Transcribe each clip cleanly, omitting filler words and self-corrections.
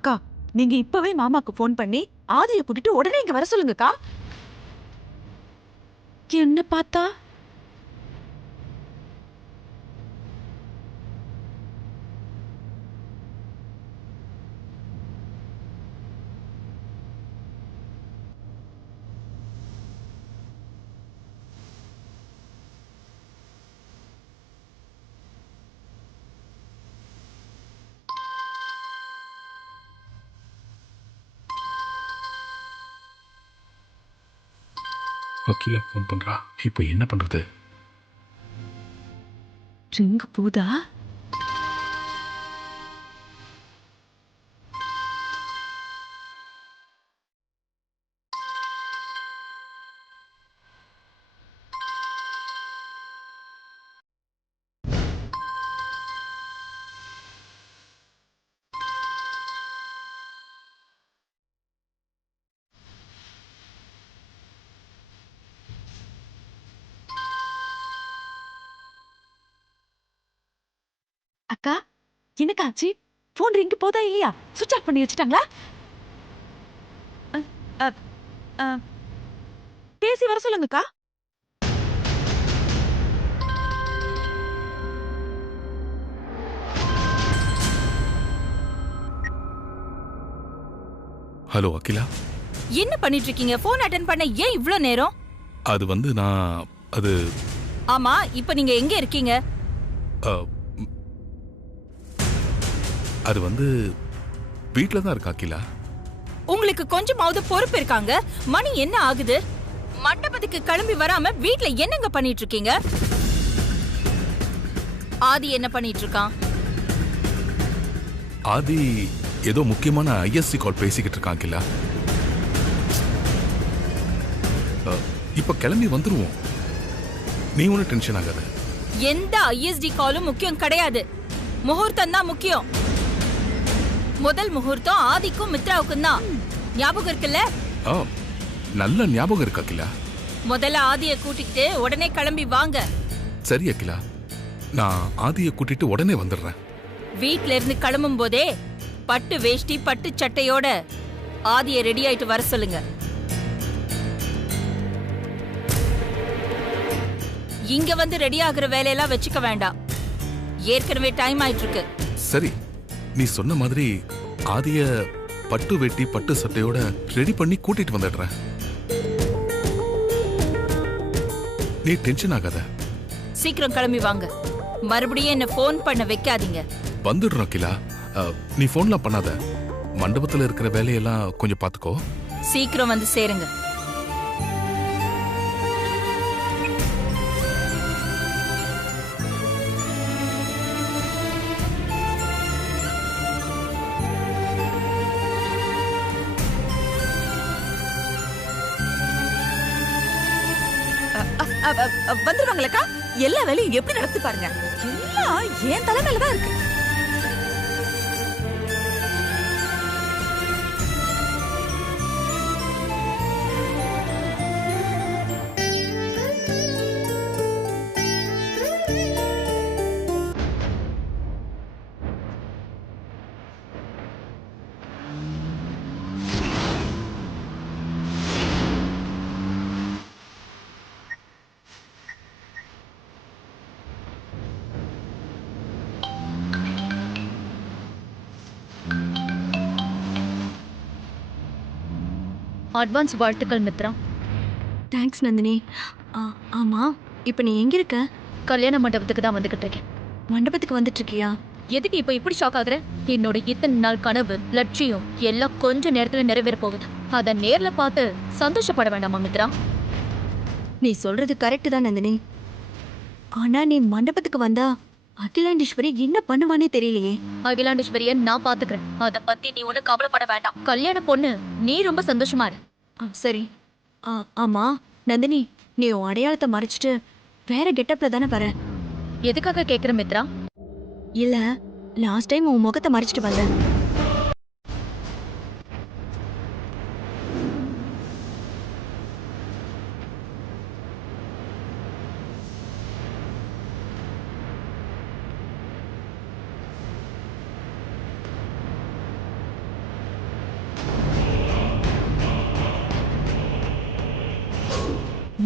அக்கா, நீங்க இப்பவே மாமாக்கு ஃபோன் பண்ணி ஆதியை கூட்டிட்டு உடனே இங்க வர சொல்லுங்கக்கா. என்ன பார்த்தா வக்கீல ஃபோன் பண்ணுறா. இப்போ என்ன பண்ணுறது? ரிங் போதா? அக்கா, என்னக்காச்சு? போன் ரிங் போதா இல்லையா? சுவிட்ச் ஆஃப் பண்ணி வச்சுட்டாங்களா? அ, அ, அ, பேசி வர சொல்லுங்கக்கா. ஹலோ அகிலா. என்ன பண்ணிட்டு இருக்கீங்க? போன் அட்டெண்ட் பண்ண ஏன் இவ்ளோ நேரம்? அது வந்து நான் அது ஆமா, இப்ப நீங்க எங்க இருக்கீங்க? அ, ம், அது வந்து வீட்டில் தான் இருக்கா அகிலா. உங்களுக்கு கொஞ்சமாவது பொறுப்பு இருக்காங்க? மணி என்ன ஆகுது? மண்டபத்துக்கு கிளம்பி வராம வீட்ல என்னங்க பண்ணிட்டு இருக்கீங்க? ஆதி என்ன பண்ணிட்டு இருக்கான்? ஆதி ஏதோ முக்கியமான ஐஎஸ்சி கால் பேசிக்கிட்டு இருக்கான் அகிலா. இப்போ கிளம்பி வந்துருவோம். நீ ஒன்றும் டென்ஷன் ஆகாத. எந்த ஐஎஸ்டி காலும் முக்கியம் கிடையாது. முகூர்த்தம் தான் முக்கியம். முதல் முகூர்த்தம் ஆதிக்கும் மித்ராவுக்கும் தான். ஞாபகம் இருக்குல்ல? ஆ, நல்ல ஞாபகம் இருக்கு அகிலா. முதல்ல ஆதியை கூட்டிக்கிட்டு உடனே கிளம்பி வாங்க. சரி அகிலா, நான் ஆதியை கூட்டிட்டு உடனே வந்துடுறேன். வீட்ல இருந்து கிளம்பும் போதே பட்டு வேஷ்டி பட்டு சட்டையோட ஆதிய ரெடி ஆயிட்டு வர சொல்லுங்க. இங்க வந்து ரெடி ஆகுற வேலையெல்லாம் வச்சுக்க வேண்டாம். ஏற்கனவே டைம் ஆயிட்டு இருக்கு. சரி, நீ சொன்ன மாதிரி ஆதிய பட்டு வேட்டி பட்டு சட்டையோட ரெடி பண்ணி கூட்டிட்டு வந்துடுறேன். நீ டென்ஷன் ஆகாத. சீக்கிரம் கிளம்பி வாங்க. மறுபடியும் என்ன போன் பண்ண வைக்காதீங்க. வந்துடுறோம் அகிலா. நீ போன்லாம் பண்ணாத. மண்டபத்துல இருக்கிற வேலையெல்லாம் கொஞ்சம் பாத்துக்கோ. சீக்கிரம் வந்து சேருங்க. வந்துருவாங்களக்கா. எல்லா வேலையும் எப்படி நடத்து பாருங்க. எல்லாம் என் தலைமையில தான் இருக்கு. அட்வான்ஸ் வாழ்த்துக்கள் மித்ரா. தேங்க்ஸ் நந்தினி. ஆமா, இப்போ நீ எங்க இருக்க? கல்யாண மண்டபத்துக்கு தான் வந்துகிட்டு இருக்கேன். மண்டபத்துக்கு வந்துட்டு இருக்கியா? எதுக்கு இப்போ இப்படி ஷாக் ஆகுற? என்னோட இத்தனை நாள் கனவு லட்சியம் எல்லாம் கொஞ்ச நேரத்துல நிறைவேற போகுது. அதை நேர்ல பார்த்து சந்தோஷப்பட வேண்டாமா மித்ரா? நீ சொல்றது கரெக்ட் தான் நந்தினி. ஆனா நீ மண்டபத்துக்கு வந்தா அகிலாண்டீஸ்வரி என்ன பண்ணுவானே தெரியலையே. அகிலாண்டேஸ்வரிய நான் பாத்துக்கிறேன். அதை பத்தி நீ ஒன்றும் கவலைப்பட வேண்டாம். கல்யாண பொண்ணு நீ ரொம்ப சந்தோஷமா இரு. சரி. ஆமா நந்தினி, நீ உன் அடையாளத்தை மறைச்சிட்டு வேற கெட்டப்ல தானே வர? எதுக்காக கேட்குற மித்ரா? இல்ல, லாஸ்ட் டைம் உன் முகத்தை மறைச்சிட்டு வந்தேன்.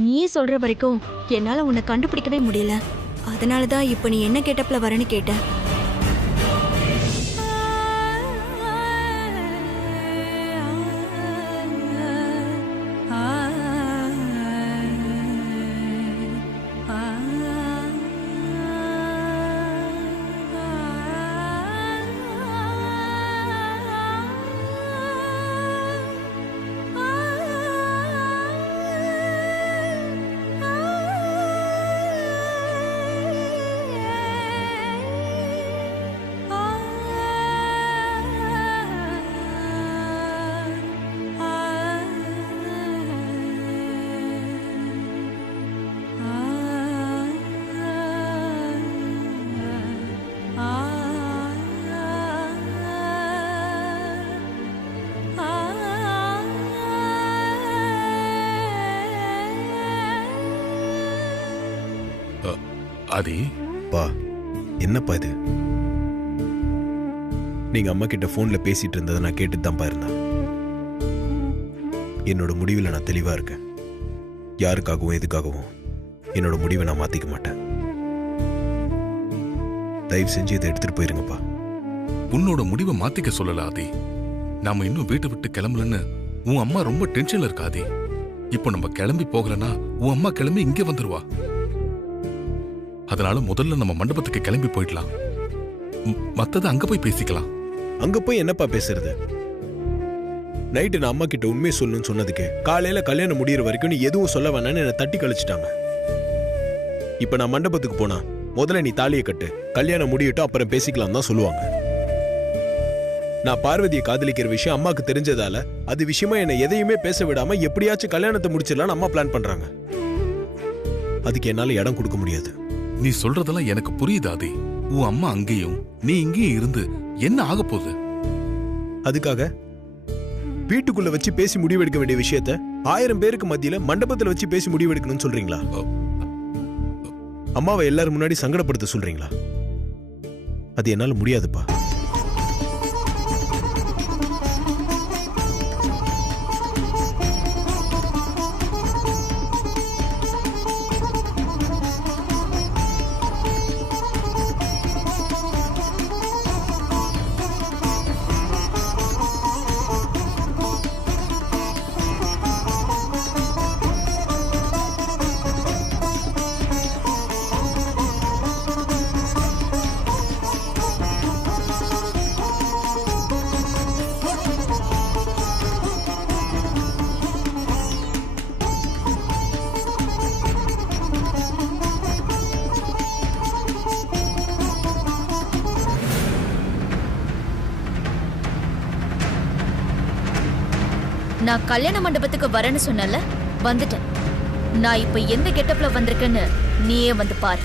நீ சொல்ற வரைக்கும் என்னால உன்னை கண்டுபிடிக்கவே முடியல. அதனாலதான் இப்ப நீ என்ன கெட்டப்ல வரேன்னு கேட்ட. ஆதி, பா, என்னப்பா இது? நீங்க அம்மா கிட்ட போன்ல பேசிட்டு இருந்ததை நான் கேட்டுட்டு தான்ப்பா இருந்தேன். என்னோட முடிவில் நான் தெளிவா இருக்கேன். யாருக்காகவும் எதுக்காகவும் என்னோட முடிவை நான் மாத்திக்க மாட்டேன். தயவு செஞ்சு இதை எடுத்துட்டு போயிருங்கப்பா. உன்னோட முடிவை மாத்திக்க சொல்லல ஆதி. நாம இன்னும் வீட்டை விட்டு கிளம்பலன்னு உன் அம்மா ரொம்ப டென்ஷன்ல இருக்கா ஆதி. இப்போ நம்ம கிளம்பி போகலன்னா உன் அம்மா கிளம்பி இங்கே வந்துருவா. அதனால முதல்ல நம்ம மண்டபத்துக்கு கிளம்பி போயிடலாம். மத்தது அங்க போய் பேசிக்கலாம். அங்க போய் என்னப்பா பேசுறது? நைட்டு நான் அம்மா கிட்ட உண்மையை சொல்லணும்னு சொன்னதுக்கு காலையில கல்யாணம் முடியிற வரைக்கும் நீ எதுவும் சொல்ல வேணான்னு என்னை தட்டி கழிச்சிட்டாங்க. இப்ப நான் மண்டபத்துக்கு போனா முதல்ல நீ தாலியை கட்டு, கல்யாணம் முடியட்டும் அப்புறம் பேசிக்கலாம் தான் சொல்லுவாங்க. நான் பார்வதியை காதலிக்கிற விஷயம் அம்மாக்கு தெரிஞ்சதால அது விஷயமா என்னை எதையுமே பேச விடாம எப்படியாச்சும் கல்யாணத்தை முடிச்சிடலாம்னு அம்மா பிளான் பண்றாங்க. அதுக்கு என்னால இடம் கொடுக்க முடியாது. நீ சொல்றதெல்லாம் எனக்கு புரியுது ஆதி. உன் அம்மா அங்கேயும் நீ இங்கேயும் இருந்து என்ன ஆக போகுது? அதுக்காக வீட்டுக்குள்ள வச்சு பேசி முடிவெடுக்க வேண்டிய விஷயத்த 1000 பேருக்கு மத்தியில மண்டபத்துல வச்சு பேசி முடிவெடுக்கணும்னு சொல்றீங்களா? அம்மாவை எல்லாரும் முன்னாடி சங்கடப்படுத்த சொல்றீங்களா? அது என்னால முடியாதுப்பா. நான் கல்யாண மண்டபத்துக்கு வரேன்னு சொன்னல, வந்துட்டேன். நான் இப்ப எந்த கெட்டப்ல வந்திருக்கேன்னு நீயே வந்து பாரு.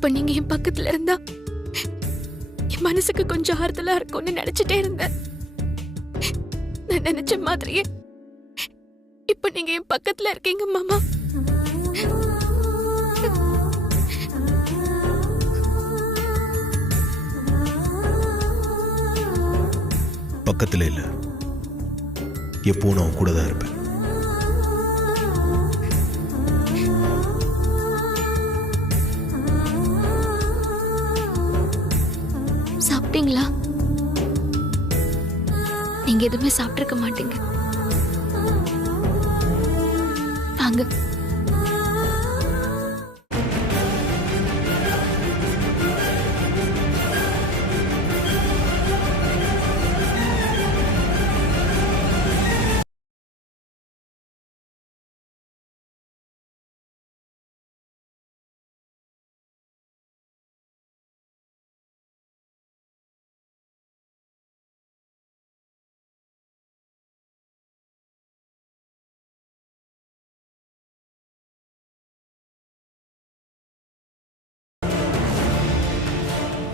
இப்ப நீங்க என் பக்கத்துல இருந்தா என் மனசுக்கு கொஞ்சம் ஆறுதலா இருக்கும்னு நினைச்சிட்டே இருந்தேன். நான் நினைச்ச மாதிரியே இப்ப நீங்க என் பக்கத்துல இருக்கீங்க மாமா. பக்கத்துல இல்ல, எப்போ நான் கூட தான் இருப்பேன். சாப்பிட்டீங்களா? நீங்க எதுவுமே சாப்பிட்டிருக்க மாட்டீங்க. வாங்க.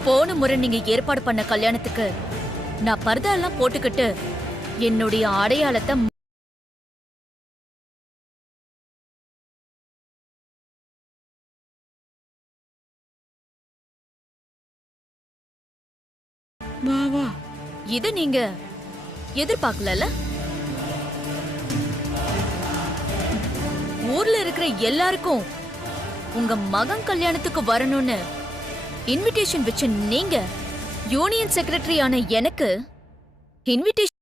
போன முறை நீங்க ஏற்பாடு பண்ண கல்யாணத்துக்கு நான் பர்தா எல்லாம் போட்டுக்கிட்டு என்னுடைய அடையாளத்தை இது நீங்க எதிர்பார்க்கல. ஊர்ல இருக்கிற எல்லாருக்கும் உங்க மகன் கல்யாணத்துக்கு வரணும்னு இன்விடேஷன் வச்ச நீங்க யூனியன் செக்ரட்டரி ஆன எனக்கு இன்விடேஷன்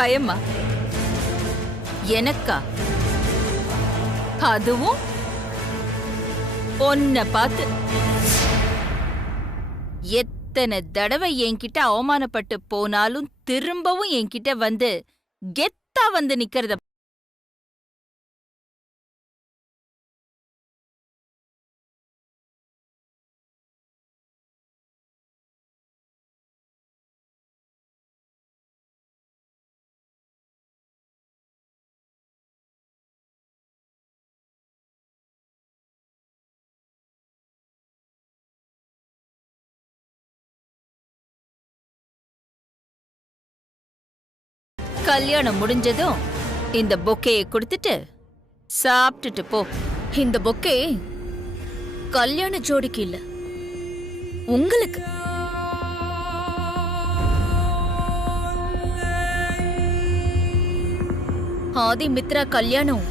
பயமா? எனக்கா? அதுவும் ஒன்ன பார்த்து. எத்தனை தடவை என்கிட்ட அவமானப்பட்டு போனாலும் திரும்பவும் என்கிட்ட வந்து கெத்தா வந்து நிக்கிறத கல்யாணம் முடிஞ்சதும் இந்த பொக்கையை கொடுத்துட்டு சாப்பிட்டுட்டு போ. இந்த பொக்கே கல்யாண ஜோடிக்கு இல்ல, உங்களுக்கு. ஆதி மித்ரா கல்யாணம்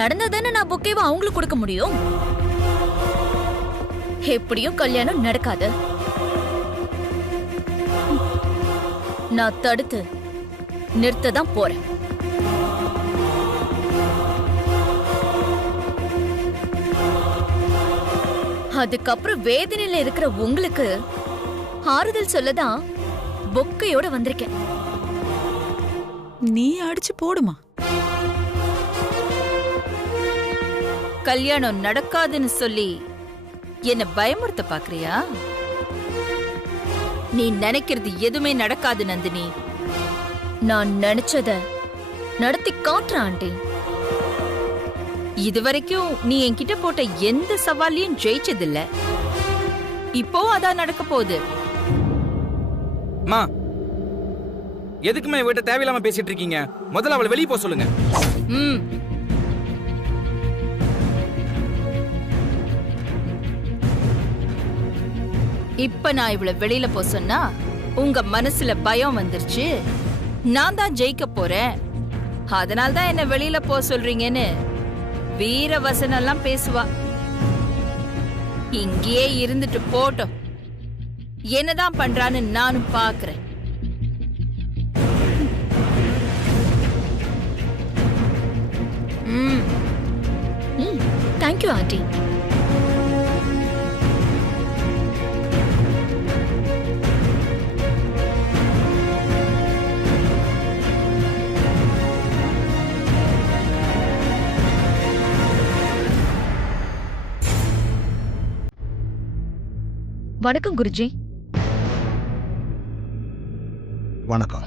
நடந்ததானே நான் பொக்கேவை அவங்களுக்கு கொடுக்க முடியும். எப்படியும் கல்யாணம் நடக்காது. நான் தடுத்து நிறுத்ததான் போறேன். அதுக்கப்புறம் வேதனையில இருக்கிற உங்களுக்கு ஆறுதல் சொல்லதான் பொக்கையோட வந்திருக்கேன். நீ அடிச்சு போடுமா. கல்யாணம் நடக்காதுன்னு சொல்லி என்ன பயமுறுத்த பாக்குறியா? நீ நினைக்கிறது எதுவுமே நடக்காது நந்தினி. நான் நினைச்சத நடத்தி காட்டுறேன் ஆண்டி. இதுவரைக்கும் நீ என்கிட்ட போட்ட எந்த சவாலையும் ஜெயிச்சதில்ல. இப்போ அதான் நடக்க போகுது. மா, எதுக்குமே வீட்டை தேவையில்லாம பேசிட்டு இருக்கீங்க? முதல்ல அவளை வெளியே போக சொல்லுங்க. ம். இப்ப நான் இவ்வளவு வெளியில போ சொன்னா உங்க மனசுல பயம் வந்துருச்சு. நான் தான் ஜெயிக்க போறேன், அதனால தான் என்ன வெளியில போ சொல்றீங்கன்னு வீர வசனம் எல்லாம் பேசுவா. இங்கேயே இருந்துட்டு போட்டோம், என்னதான் பண்றான்னு நானும் பாக்குறேன். Thank you aunty. வணக்கம் குருஜி. வணக்கம்.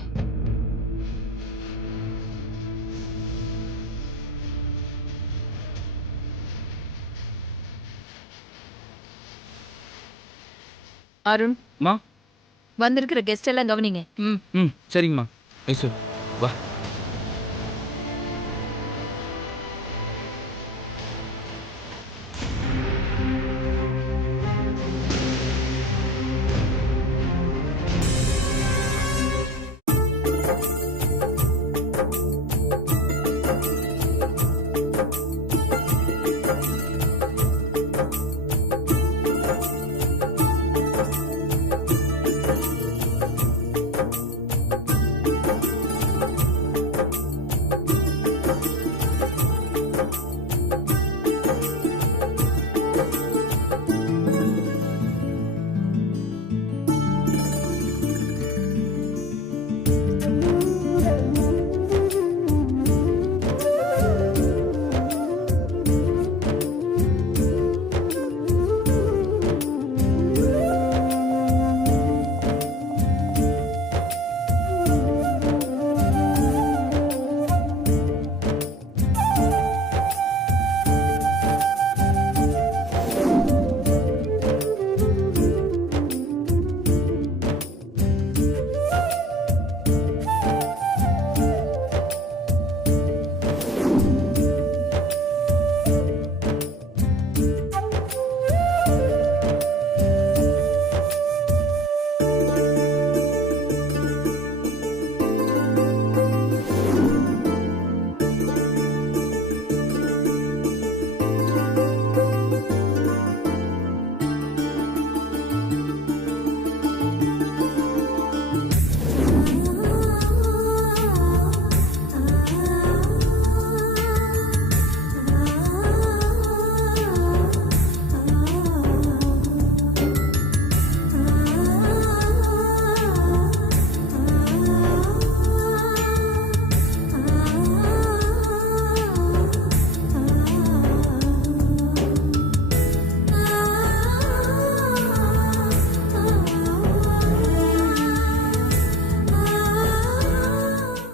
அருண், மா வந்திருக்கிற கெஸ்ட் எல்லாம் கவனிங்க. ம் ம் சரிங்கம்மா. ஐசு வா.